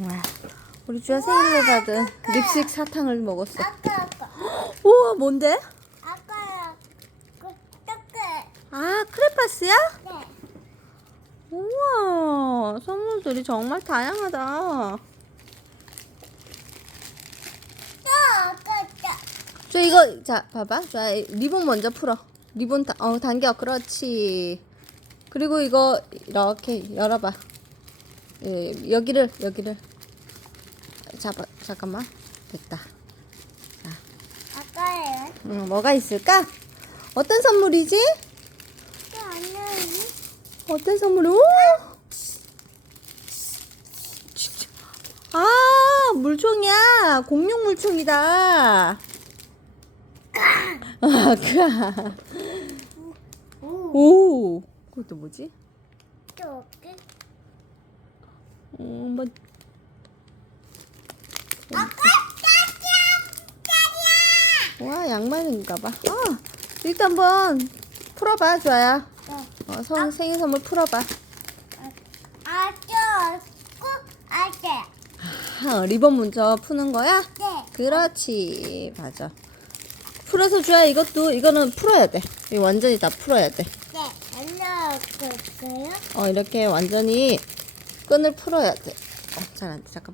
와, 우리 주아 생일로 받은 립스틱 사탕을 먹었어. 아까 아까 우와, 뭔데? 아까 그 떡게 아, 크레파스야? 네. 우와, 선물들이 정말 다양하다. 또 아까 또저 이거, 자, 봐봐. 자, 리본 먼저 풀어. 리본, 다, 어, 당겨. 그렇지. 그리고 이거, 이렇게 열어봐. 예, 여기를, 여기를. 잡아, 잠깐만. 됐다. 아까예요. 음, 뭐가 있을까? 어떤 선물이지? 또 안녕히. 어떤 선물? 오! 아, 물총이야. 공룡 물총이다. 아, 그. 오. 오. 그것도 뭐지? 또 어깨. 음, 뭐. 아까 와, 양말인가 봐. 아, 일단 한번 풀어봐, 좋아야. 네. 어, 성, 생일 선물 풀어봐. 아저 꼭 아재. 아, 리본 먼저 푸는 거야? 네. 그렇지 맞아 풀어서 줘야 이것도 이거는 풀어야 돼 이거 완전히 다 풀어야 네. 안녕히 돼어 이렇게 완전히 끈을 풀어야 돼 어 잘안 돼 잠깐만